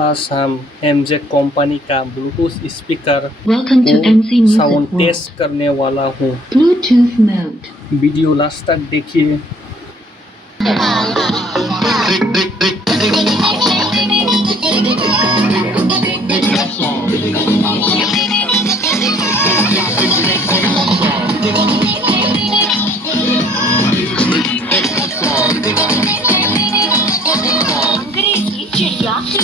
आज हम MJ company का ब्लूटूथ स्पीकर Welcome को to MC sound Music test World. करने वाला हूँ। Bluetooth mode. वीडियो लास्ट तक देखिए। अंग्रेजी चिड़िया की